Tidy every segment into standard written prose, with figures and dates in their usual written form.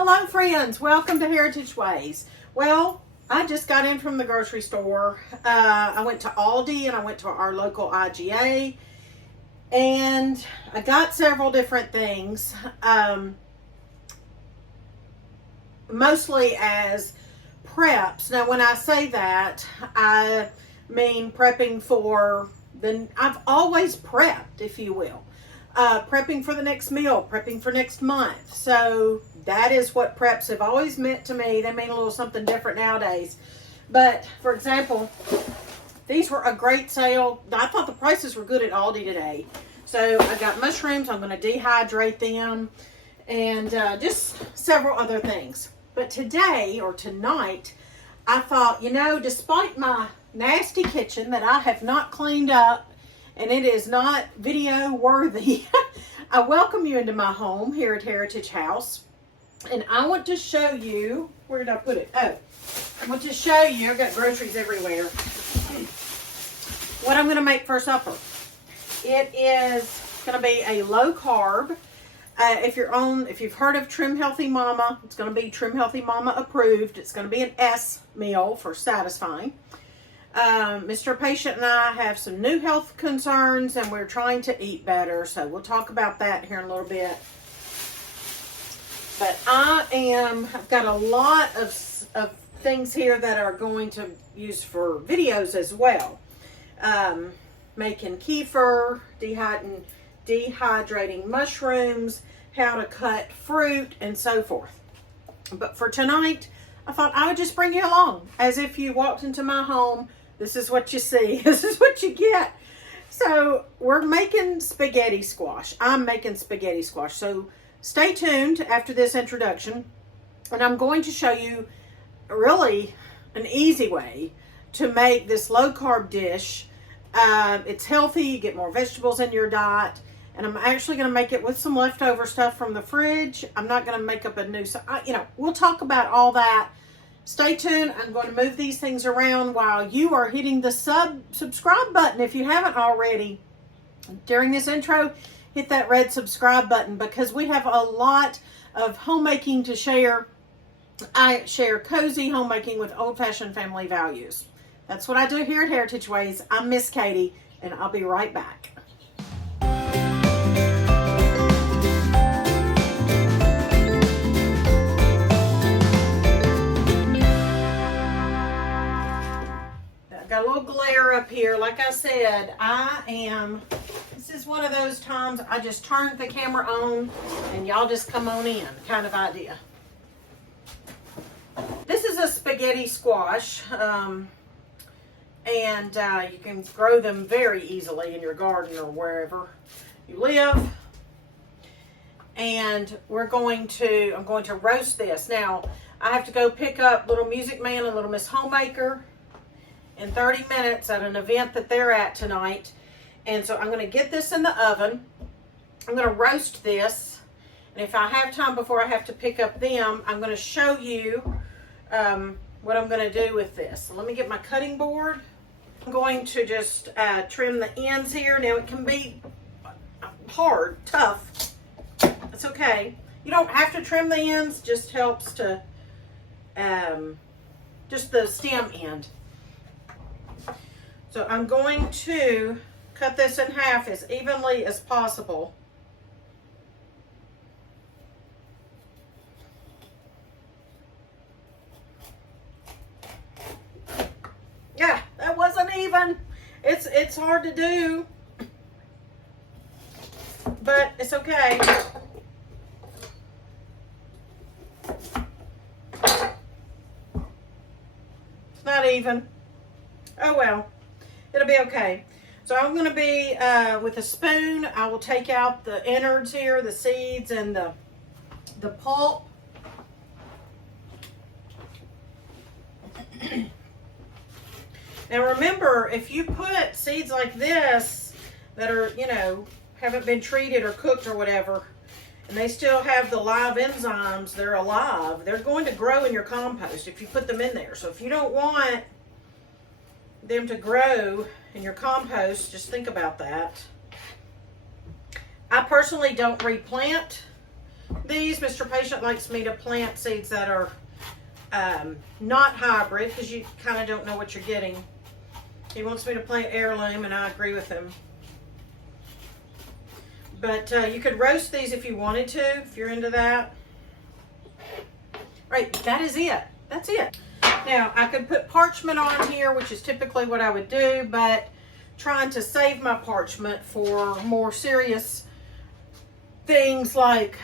Hello friends, welcome to Heritage Ways. Well, I just got in from the grocery store. I went to Aldi and I went to our local IGA and I got several different things, mostly as preps. Now when I say that, I mean prepping for I've always prepped, if you will. Prepping for the next meal, prepping for next month. So that is what preps have always meant to me. They mean a little something different nowadays. But for example, these were a great sale. I thought the prices were good at Aldi today. So I got mushrooms. I'm going to dehydrate them and just several other things. But today or tonight, I thought, you know, despite my nasty kitchen that I have not cleaned up, and it is not video worthy, I welcome you into my home here at Heritage House. And I want to show you, where did I put it? Oh, I want to show you, I've got groceries everywhere, what I'm going to make for supper. It is going to be a low carb. If you've heard of Trim Healthy Mama, it's going to be Trim Healthy Mama approved. It's going to be an S meal for satisfying. Mr. Patient and I have some new health concerns and we're trying to eat better. So we'll talk about that here in a little bit. But I've got a lot of things here that are going to use for videos as well. Making kefir, dehydrating mushrooms, how to cut fruit, and so forth. But for tonight, I thought I would just bring you along as if you walked into my home. This is what you see. This is what you get. So we're making spaghetti squash. I'm making spaghetti squash. So stay tuned after this introduction. And I'm going to show you really an easy way to make this low carb dish. It's healthy. You get more vegetables in your diet. And I'm actually going to make it with some leftover stuff from the fridge. I'm not going to make up a new, we'll talk about all that. Stay tuned. I'm going to move these things around while you are hitting the subscribe button. If you haven't already, during this intro, hit that red subscribe button because we have a lot of homemaking to share. I share cozy homemaking with old-fashioned family values. That's what I do here at Heritage Ways. I'm Miss Katie, and I'll be right back. Got a little glare up here. Like I said, this is one of those times I just turned the camera on and y'all just come on in kind of idea. This is a spaghetti squash, and you can grow them very easily in your garden or wherever you live. And I'm going to roast this. Now, I have to go pick up Little Music Man and Little Miss Homemaker in 30 minutes at an event that they're at tonight. And so I'm going to get this in the oven. I'm going to roast this. And if I have time before I have to pick up them, I'm going to show you what I'm going to do with this. So let me get my cutting board. I'm going to just trim the ends here. Now it can be hard, tough. It's okay. You don't have to trim the ends. Just helps to, just the stem end. So I'm going to cut this in half as evenly as possible. Yeah, that wasn't even. It's hard to do, but it's okay. It's not even. Oh well. It'll be okay. So I'm going to be, with a spoon, I will take out the innards here, the seeds and the pulp. Now remember, if you put seeds like this that are, haven't been treated or cooked or whatever, and they still have the live enzymes, they're alive, they're going to grow in your compost if you put them in there. So if you don't want them to grow in your compost, just think about that. I personally don't replant These, Mr. Patient likes me to plant seeds that are not hybrid, because you kind of don't know what you're getting. He wants me to plant heirloom, and I agree with him. But you could roast these if you wanted to, if you're into that. Right, that is it. That's it. Now, I could put parchment on here, which is typically what I would do, but trying to save my parchment for more serious things like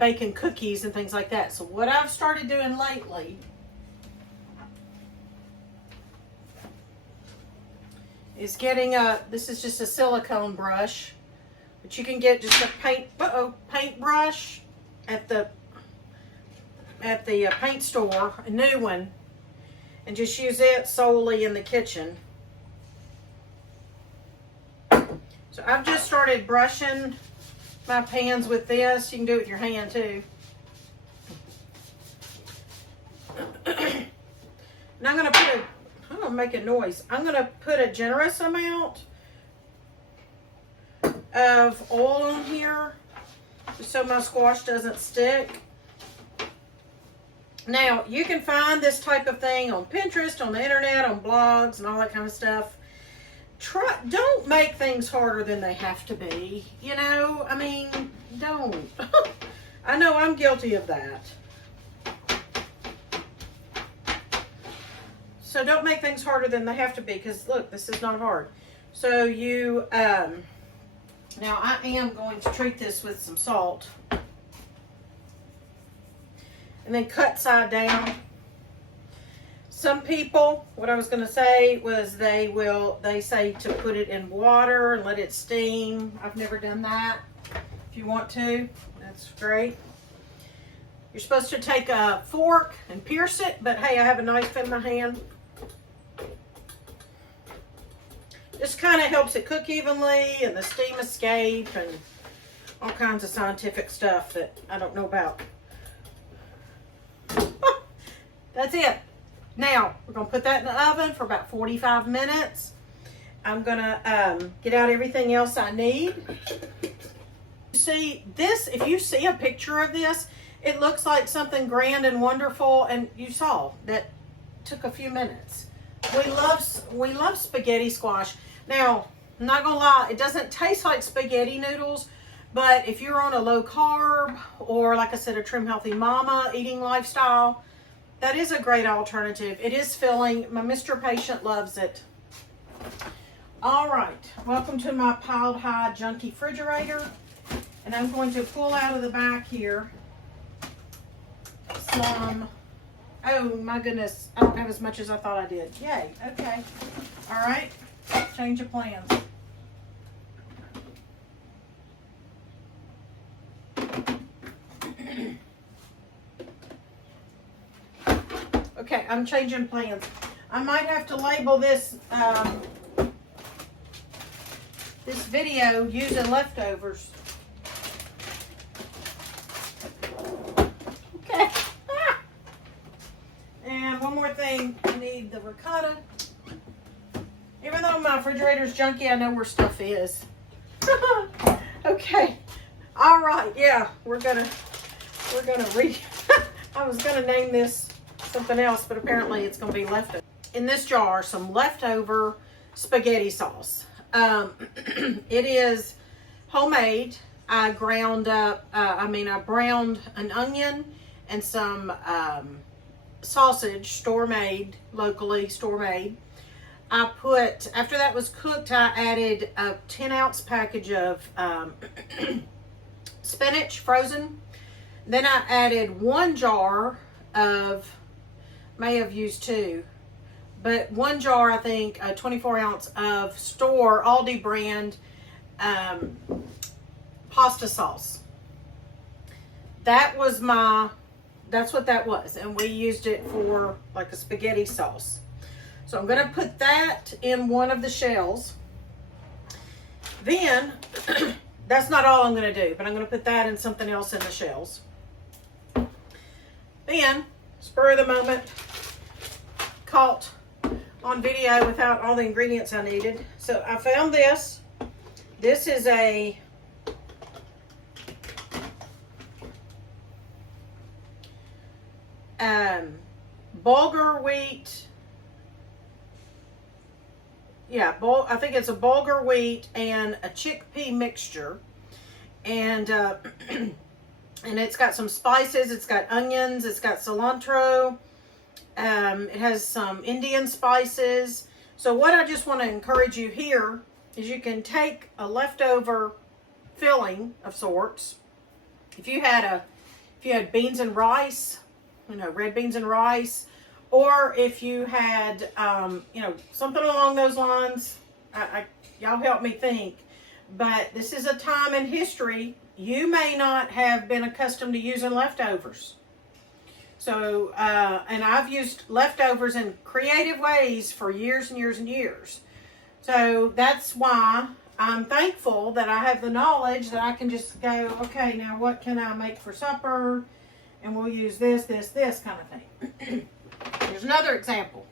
baking cookies and things like that. So what I've started doing lately is getting this is just a silicone brush, but you can get just a paint brush at the paint store, a new one, and just use it solely in the kitchen. So I've just started brushing my pans with this. You can do it with your hand too. And I'm going to make a noise. I'm going to put a generous amount of oil on here just so my squash doesn't stick. Now, you can find this type of thing on Pinterest, on the internet, on blogs, and all that kind of stuff. Don't make things harder than they have to be. You know, I mean, don't. I know I'm guilty of that. So don't make things harder than they have to be, because look, this is not hard. So you, now I am going to treat this with some salt. And then cut side down. Some people, what I was going to say was they say to put it in water and let it steam. I've never done that. If you want to, that's great. You're supposed to take a fork and pierce it, but hey, I have a knife in my hand. This kind of helps it cook evenly and the steam escape and all kinds of scientific stuff that I don't know about. That's it. Now, we're going to put that in the oven for about 45 minutes. I'm going to get out everything else I need. See, this, if you see a picture of this, it looks like something grand and wonderful, and you saw that took a few minutes. We love spaghetti squash. Now, I'm not going to lie, it doesn't taste like spaghetti noodles, but if you're on a low carb or, like I said, a trim healthy mama eating lifestyle, that is a great alternative. It is filling. My Mr. Patient loves it. All right. Welcome to my piled high junky refrigerator. And I'm going to pull out of the back here some, oh my goodness, I don't have as much as I thought I did. Yay. Okay. All right. Change of plans. Okay, I'm changing plans. I might have to label this this video using leftovers. Okay. And one more thing, I need the ricotta. Even though my refrigerator's junky, I know where stuff is. Okay. All right. Yeah, we're gonna read. I was gonna name this something else, but apparently it's going to be leftover. In this jar, some leftover spaghetti sauce. It is homemade. I ground up, I browned an onion and some sausage, store-made, locally store-made. I put, after that was cooked, I added a 10-ounce package of spinach, frozen. Then I added 1 jar of, may have used 2, but 1 jar, I think, a 24-ounce of store Aldi brand pasta sauce. That's what that was, and we used it for like a spaghetti sauce. So I'm going to put that in one of the shells. Then, that's not all I'm going to do, but I'm going to put that and something else in the shells. Then, spur of the moment, caught on video without all the ingredients I needed. So I found this. This is a bulgur wheat. Yeah, I think it's a bulgur wheat and a chickpea mixture. And and it's got some spices. It's got onions. It's got cilantro. It has some Indian spices. So what I just want to encourage you here is you can take a leftover filling of sorts. If you had beans and rice, you know, red beans and rice, or if you had, you know, something along those lines, y'all help me think. But this is a time in history you may not have been accustomed to using leftovers. So, and I've used leftovers in creative ways for years and years and years. So that's why I'm thankful that I have the knowledge that I can just go, okay, now what can I make for supper? And we'll use this kind of thing. Here's another example.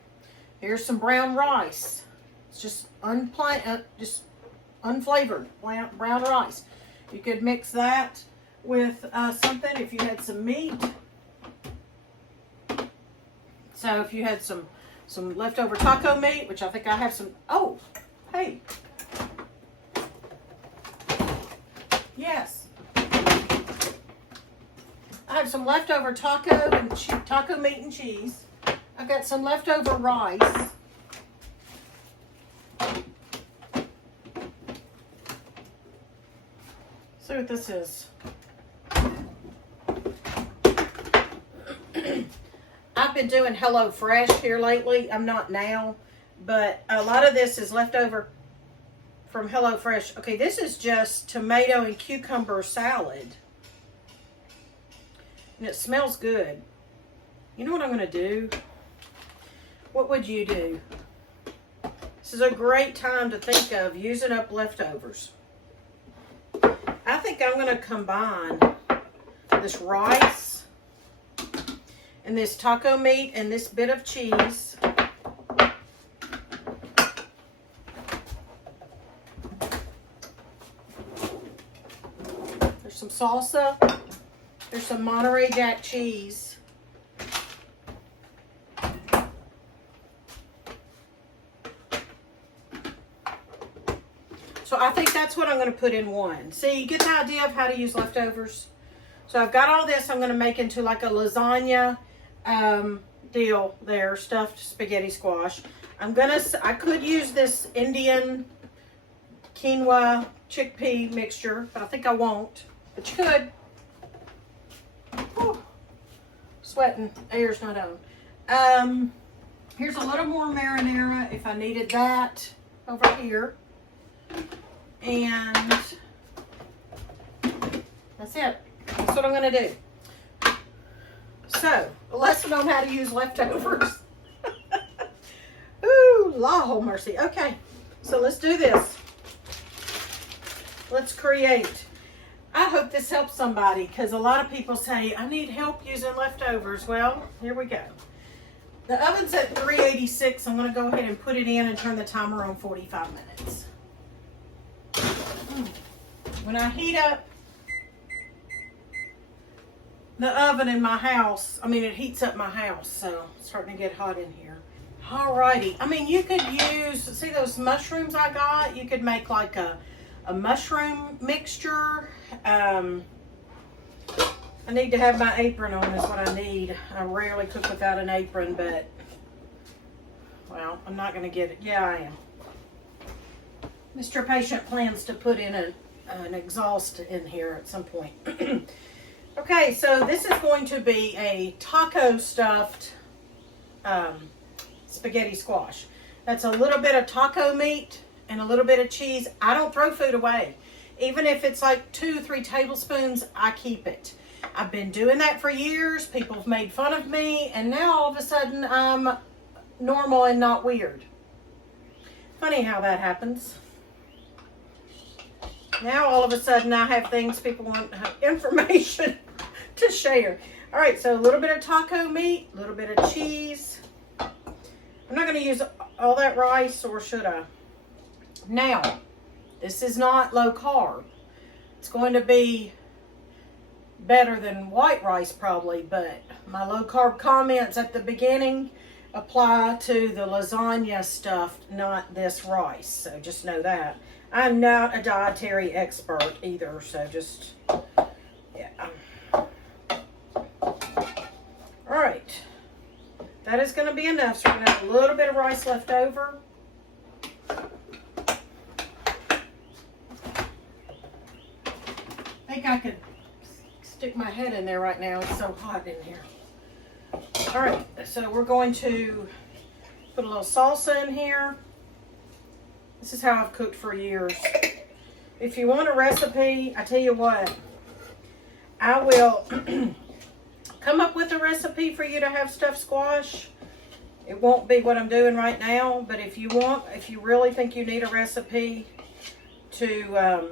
Here's some brown rice. It's just unflavored brown rice. You could mix that with something if you had some meat. So if you had some leftover taco meat, which I think I have some. Oh, hey. Yes. I have some leftover taco meat and cheese. I've got some leftover rice. See what this is. I've been doing HelloFresh here lately. I'm not now, but a lot of this is leftover from HelloFresh. Okay, this is just tomato and cucumber salad. And it smells good. You know what I'm going to do? What would you do? This is a great time to think of using up leftovers. I think I'm going to combine this rice and this taco meat and this bit of cheese. There's some salsa. There's some Monterey Jack cheese. So I think that's what I'm going to put in one. See, you get the idea of how to use leftovers. So I've got all this I'm going to make into like a lasagna deal there, stuffed spaghetti squash. I could use this Indian quinoa chickpea mixture, but I think I won't. But you could. Whew. Sweating, air's not on. Here's a little more marinara if I needed that over here. And that's it. That's what I'm going to do. So, a lesson on how to use leftovers. Ooh, Lord mercy. Okay, so let's do this. Let's create. I hope this helps somebody, because a lot of people say, I need help using leftovers. Well, here we go. The oven's at 386. I'm going to go ahead and put it in and turn the timer on 45 minutes. When I heat up the oven in my house, it heats up my house, so it's starting to get hot in here. Alrighty. You could use, see those mushrooms I got? You could make like a mushroom mixture. I need to have my apron on is what I need. I rarely cook without an apron, but, well, I'm not going to get it. Yeah, I am. Mr. Patient plans to put in an exhaust in here at some point. Okay, so this is going to be a taco stuffed spaghetti squash. That's a little bit of taco meat and a little bit of cheese. I don't throw food away. Even if it's like 2-3 tablespoons, I keep it. I've been doing that for years. People have made fun of me, and now all of a sudden I'm normal and not weird. Funny how that happens. Now all of a sudden I have things people want information to share. All right, so a little bit of taco meat, a little bit of cheese. I'm not going to use all that rice, or should I? Now, this is not low carb. It's going to be better than white rice probably, but my low carb comments at the beginning apply to the lasagna stuffed, not this rice. So just know that. I'm not a dietary expert either, so just, yeah. All right. That is going to be enough. So we're going to have a little bit of rice left over. I think I could stick my head in there right now. It's so hot in here. All right, so we're going to put a little salsa in here. This is how I've cooked for years. If you want a recipe, I tell you what, I will come up with a recipe for you to have stuffed squash. It won't be what I'm doing right now, but if you really think you need a recipe to,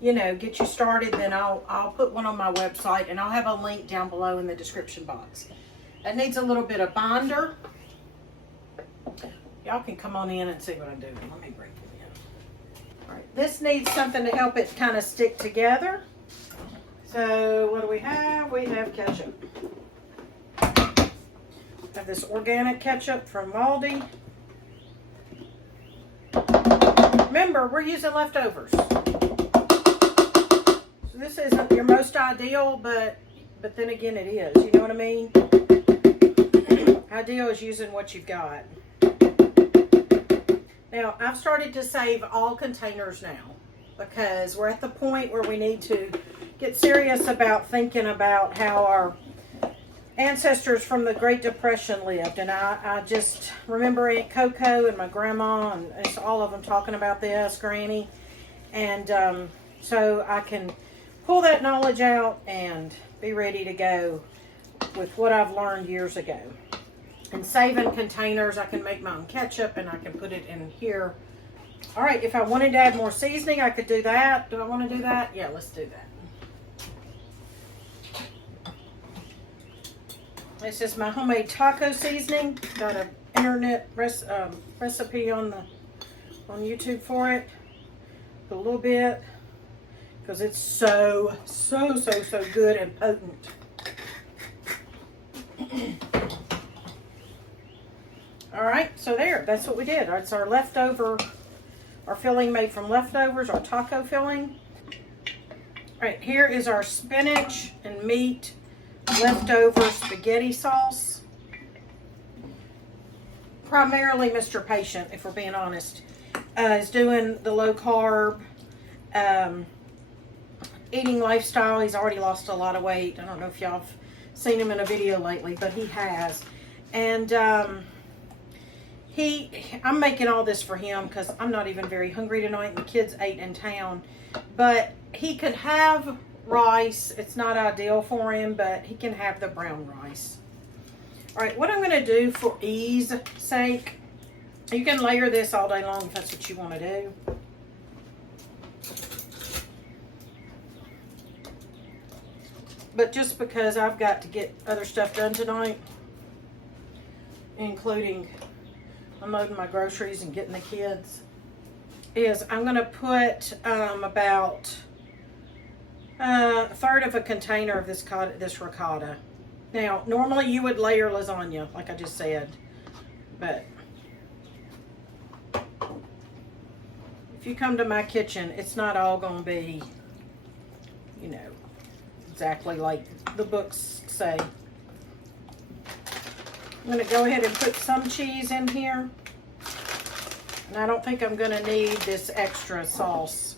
you know, get you started, then I'll put one on my website, and I'll have a link down below in the description box. It needs a little bit of binder. Y'all can come on in and see what I'm doing. Let me bring it in. All right, this needs something to help it kind of stick together. So what do we have? We have ketchup. I have this organic ketchup from Aldi. Remember, we're using leftovers. So this isn't your most ideal, but then again it is. You know what I mean? Ideal is using what you've got. Now, I've started to save all containers now because we're at the point where we need to get serious about thinking about how our ancestors from the Great Depression lived. And I just remember Aunt Coco and my grandma and it's all of them talking about this, Granny. And so I can pull that knowledge out and be ready to go with what I've learned years ago. And saving containers, I can make my own ketchup and I can put it in here. All right, if I wanted to add more seasoning, I could do that. Do I want to do that? Yeah, let's do that. This is my homemade taco seasoning. Got an internet recipe on YouTube for it. Put a little bit because it's so good and potent. All right, so there, that's what we did. It's our leftover, our filling made from leftovers, our taco filling. All right, here is our spinach and meat leftover spaghetti sauce. Primarily Mr. Patient, if we're being honest, is doing the low carb eating lifestyle. He's already lost a lot of weight. I don't know if y'all have seen him in a video lately, but he has. And I'm making all this for him because I'm not even very hungry tonight and the kids ate in town. But he could have rice. It's not ideal for him, but he can have the brown rice. All right, what I'm going to do for ease sake, you can layer this all day long if that's what you want to do. But just because I've got to get other stuff done tonight, including unloading my groceries and getting the kids, is I'm going to put about a third of a container of this ricotta. Now, normally you would layer lasagna, like I just said, but if you come to my kitchen, it's not all going to be, you know, exactly like the books say. I'm going to go ahead and put some cheese in here. And I don't think I'm going to need this extra sauce.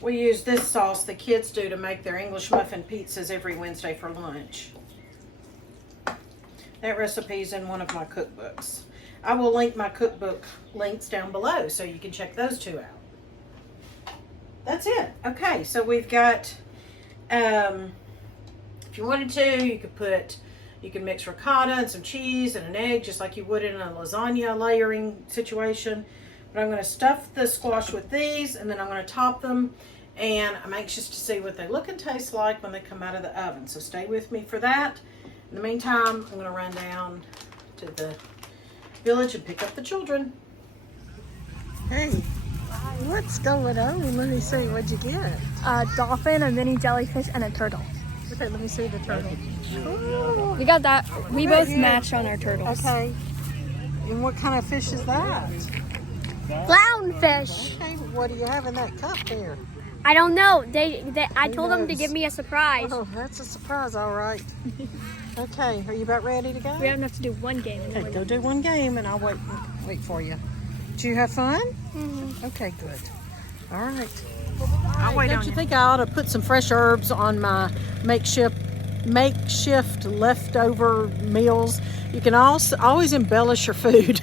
We use this sauce the kids do to make their English muffin pizzas every Wednesday for lunch. That recipe's in one of my cookbooks. I will link my cookbook links down below so you can check those two out. That's it. Okay, so we've got, if you wanted to, you could mix ricotta and some cheese and an egg just like you would in a lasagna layering situation. But I'm going to stuff the squash with these and then I'm going to top them. And I'm anxious to see what they look and taste like when they come out of the oven. So stay with me for that. In the meantime, I'm going to run down to the village and pick up the children. Hey. Bye. What's going on? Let me see. What'd you get? A dolphin, a mini jellyfish, and a turtle. Okay, let me see the turtle. Cool. We got that. We both matched on our turtles. Okay. And what kind of fish is that? Clownfish. Okay, what do you have in that cup there? I don't know. I told them to give me a surprise. Oh, that's a surprise, all right. Okay, are you about ready to go? We have enough to do one game. Okay, go do one game and I'll wait for you. Did you have fun? Mm-hmm. Okay, good. All right. I'll wait on you. Don't you think I ought to put some fresh herbs on my makeshift leftover meals? You can also always embellish your food,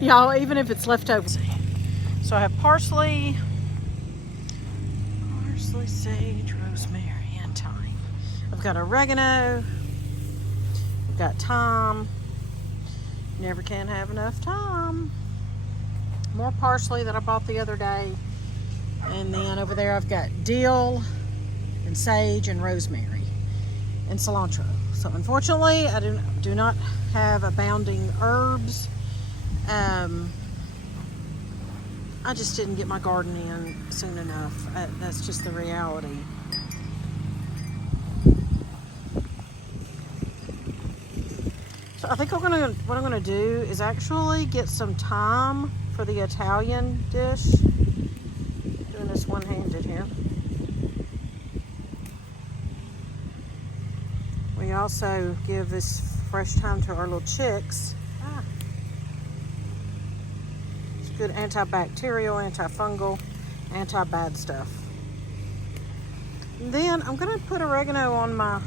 y'all, even if it's leftover. So I have parsley, sage, rosemary, and thyme. I've got oregano. I've got thyme. Never can have enough thyme. More parsley that I bought the other day. And then over there I've got dill and sage and rosemary and cilantro. So unfortunately I do not have abounding herbs. I just didn't get my garden in soon enough. That's just the reality. So I think what I'm gonna do is actually get some thyme for the Italian dish. Doing this one-handed here. We also give this fresh thyme to our little chicks. It's good antibacterial, antifungal, anti-bad stuff. And then I'm gonna put oregano on my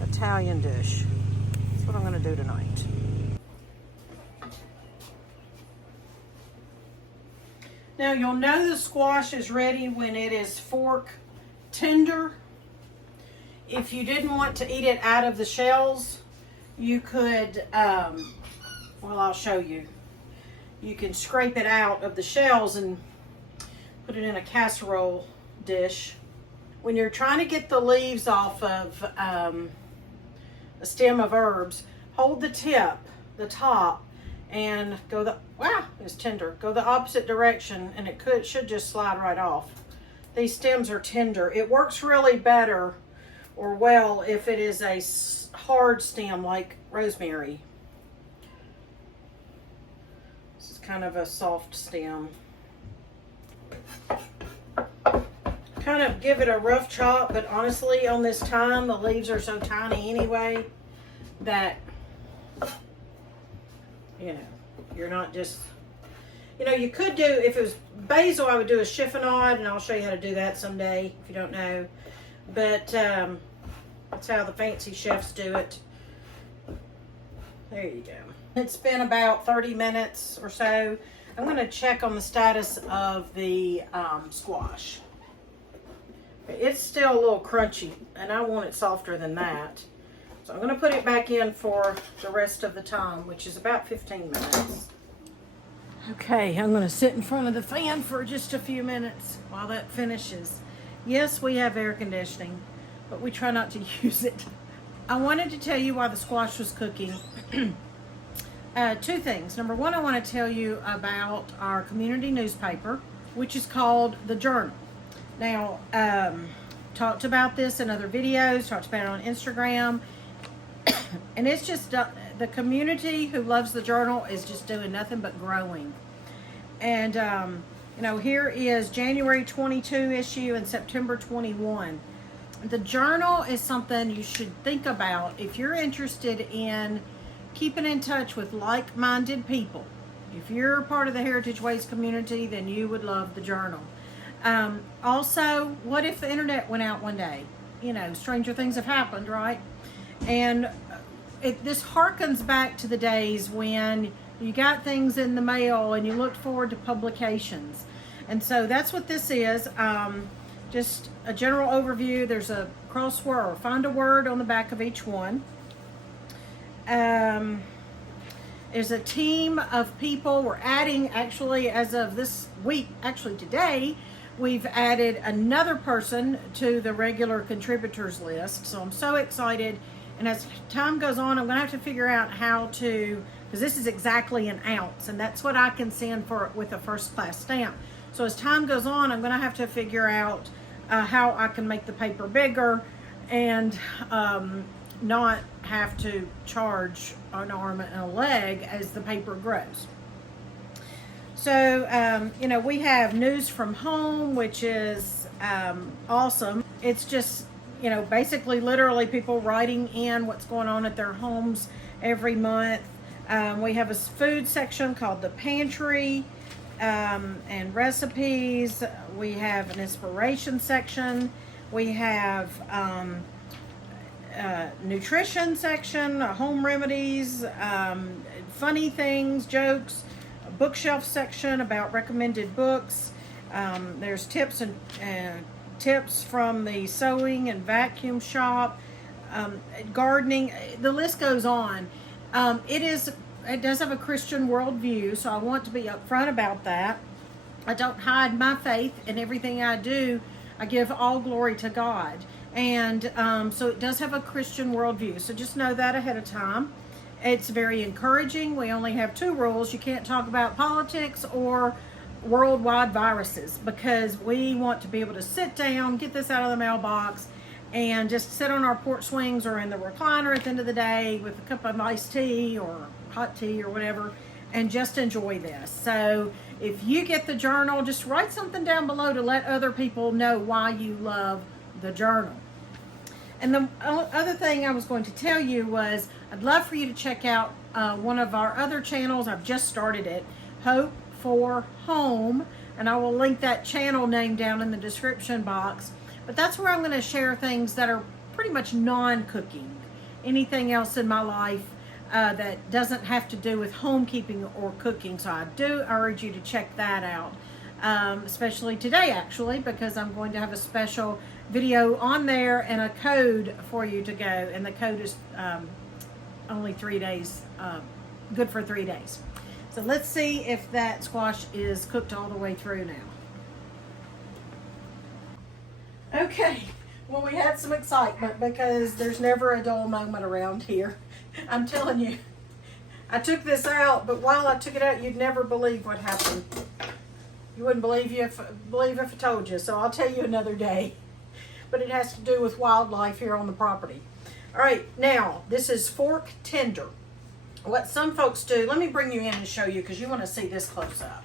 Italian dish. That's what I'm gonna do tonight. Now you'll know the squash is ready when it is fork tender. If you didn't want to eat it out of the shells, you could, well, I'll show you. You can scrape it out of the shells and put it in a casserole dish. When you're trying to get the leaves off of a stem of herbs, hold the tip, the top, and go it's tender. Go the opposite direction and it should just slide right off. These stems are tender. It works really better or well if it is a hard stem like rosemary. This is kind of a soft stem. Kind of give it a rough chop, but honestly on this thyme the leaves are so tiny anyway that you're not just, you could do, if it was basil, I would do a chiffonade, and I'll show you how to do that someday if you don't know. But that's how the fancy chefs do it. There you go. It's been about 30 minutes or so. I'm going to check on the status of the squash. It's still a little crunchy, and I want it softer than that. So I'm going to put it back in for the rest of the time, which is about 15 minutes. Okay, I'm going to sit in front of the fan for just a few minutes while that finishes. Yes, we have air conditioning, but we try not to use it. I wanted to tell you while the squash was cooking. Two things. Number one, I want to tell you about our community newspaper, which is called The Journal. Now, talked about this in other videos, talked about it on Instagram, and it's just the community who loves the Journal is just doing nothing but growing. And here is January 22 issue and September 21. The Journal is something you should think about if you're interested in keeping in touch with like-minded people. If you're part of the Heritage Ways community, then you would love the Journal. Also, what if the internet went out one day? Stranger things have happened, right? And this harkens back to the days when you got things in the mail and you looked forward to publications. And so that's what this is. Just a general overview. There's a crossword or find a word on the back of each one. There's a team of people. We're adding, actually, as of this week, actually today, we've added another person to the regular contributors list. So I'm so excited. And as time goes on, I'm going to have to figure out how to because this is exactly an ounce, and that's what I can send for with a first class stamp. So as time goes on, I'm going to have to figure out how I can make the paper bigger and not have to charge an arm and a leg as the paper grows. So, you know, we have news from home, which is awesome. It's just, you know, basically literally people writing in what's going on at their homes every month. We have a food section called the pantry and recipes. We have an inspiration section. We have nutrition section, home remedies, funny things, jokes, a bookshelf section about recommended books. There's tips and tips from the sewing and vacuum shop, gardening. The list goes on. It does have a Christian worldview, so I want to be upfront about that. I don't hide my faith. In everything I do, I give all glory to God. And so it does have a Christian worldview. So just know that ahead of time. It's very encouraging. We only have 2 rules. You can't talk about politics or worldwide viruses, because we want to be able to sit down, get this out of the mailbox, and just sit on our porch swings or in the recliner at the end of the day with a cup of iced tea or hot tea or whatever, and just enjoy this. So if you get the journal, just write something down below to let other people know why you love the journal. And the other thing I was going to tell you was I'd love for you to check out one of our other channels. I've just started it, Hope for Home, and I will link that channel name down in the description box. But that's where I'm going to share things that are pretty much non-cooking, anything else in my life that doesn't have to do with homekeeping or cooking. So I do urge you to check that out, especially today actually, because I'm going to have a special video on there and a code for you to go, and the code is only 3 days, good for 3 days. So let's see if that squash is cooked all the way through now. Okay, well, we had some excitement because there's never a dull moment around here. I'm telling you, I took this out, but while I took it out, you'd never believe what happened. You wouldn't believe if I told you, so I'll tell you another day. But it has to do with wildlife here on the property. All right, now, this is fork tender. What some folks do, let me bring you in and show you because you want to see this close up.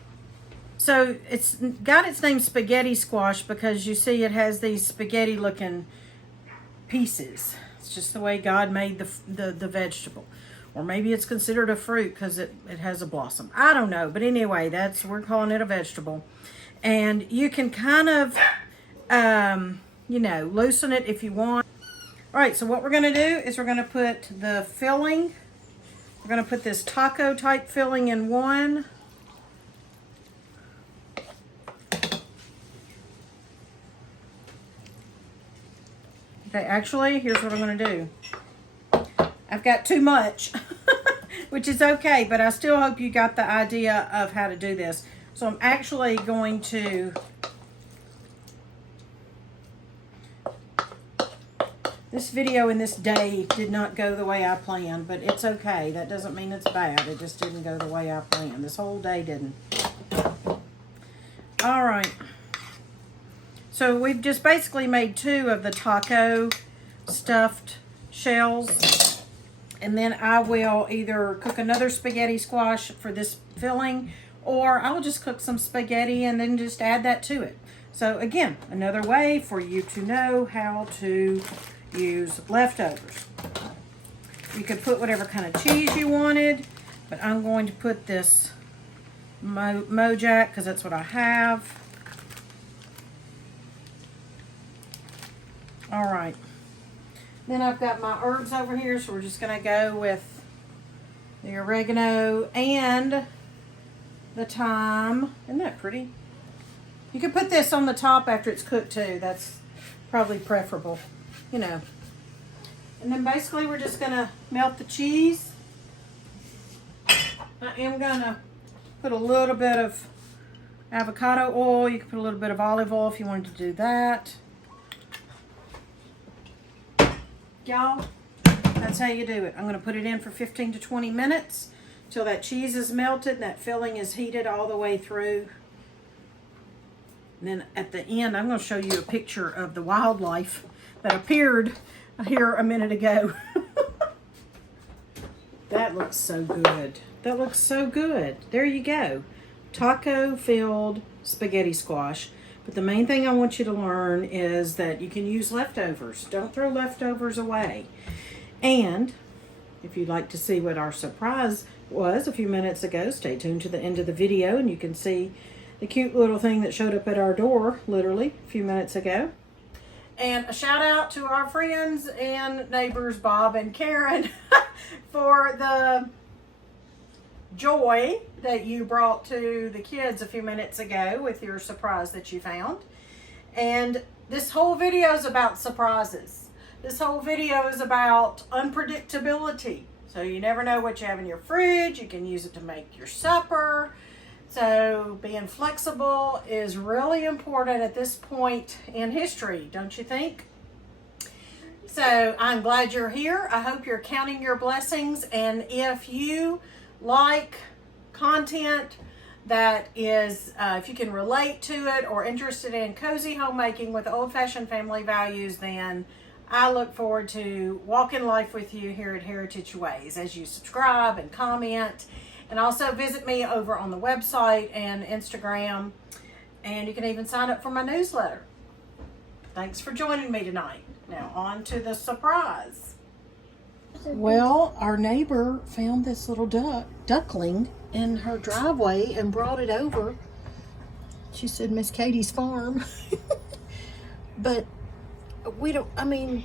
So it's got its name spaghetti squash because you see it has these spaghetti looking pieces. It's just the way God made the vegetable. Or maybe it's considered a fruit because it has a blossom. I don't know, but anyway, we're calling it a vegetable. And you can kind of, you know, loosen it if you want. All right, so what we're going to do is we're going to put the filling. We're going to put this taco type filling in one. Okay, actually, here's what I'm going to do. I've got too much, which is okay, but I still hope you got the idea of how to do this. So I'm actually going to this video in this day did not go the way I planned, but it's okay. That doesn't mean it's bad. It just didn't go the way I planned. This whole day didn't. All right. So we've just basically made 2 of the taco stuffed shells. And then I will either cook another spaghetti squash for this filling, or I will just cook some spaghetti and then just add that to it. So again, another way for you to know how to use leftovers. You could put whatever kind of cheese you wanted, but I'm going to put this Mojack because that's what I have. All right. Then I've got my herbs over here, so we're just going to go with the oregano and the thyme. Isn't that pretty? You could put this on the top after it's cooked too. That's probably preferable, you know. And then basically we're just going to melt the cheese. I am going to put a little bit of avocado oil. You can put a little bit of olive oil if you wanted to do that. Y'all, that's how you do it. I'm going to put it in for 15 to 20 minutes till that cheese is melted and that filling is heated all the way through. And then at the end, I'm going to show you a picture of the wildlife that appeared here a minute ago. That looks so good. That looks so good. There you go. Taco-filled spaghetti squash. But the main thing I want you to learn is that you can use leftovers. Don't throw leftovers away. And if you'd like to see what our surprise was a few minutes ago, stay tuned to the end of the video and you can see the cute little thing that showed up at our door literally a few minutes ago. And a shout out to our friends and neighbors, Bob and Karen, for the joy that you brought to the kids a few minutes ago with your surprise that you found. And this whole video is about surprises. This whole video is about unpredictability. So you never know what you have in your fridge. You can use it to make your supper. So being flexible is really important at this point in history, don't you think? So I'm glad you're here. I hope you're counting your blessings. And if you like content that is, if you can relate to it or interested in cozy homemaking with old-fashioned family values, then I look forward to walking life with you here at Heritage Ways as you subscribe and comment. And also visit me over on the website and Instagram. And you can even sign up for my newsletter. Thanks for joining me tonight. Now on to the surprise. Well, our neighbor found this little duckling in her driveway and brought it over. She said Miss Katie's farm. But we don't, I mean,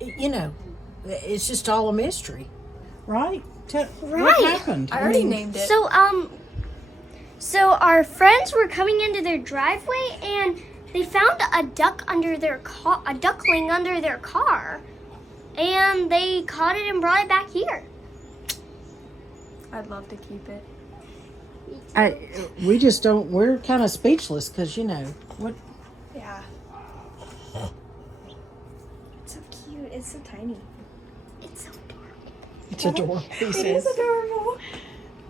you know, it's just all a mystery, right? What happened? I already named it. So our friends were coming into their driveway and they found a duck under their car, a duckling under their car, and they caught it and brought it back here. I'd love to keep it. We just don't, we're kind of speechless because, you know, what? Yeah. It's so cute. It's so tiny. It's so adorable. It's adorable. It is adorable.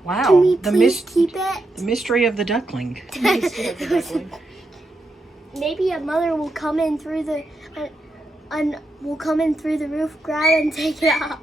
Wow. Can we please keep it? The mystery of the duckling. Maybe a mother will come in through the, will come in through the roof, grab it, and take it out.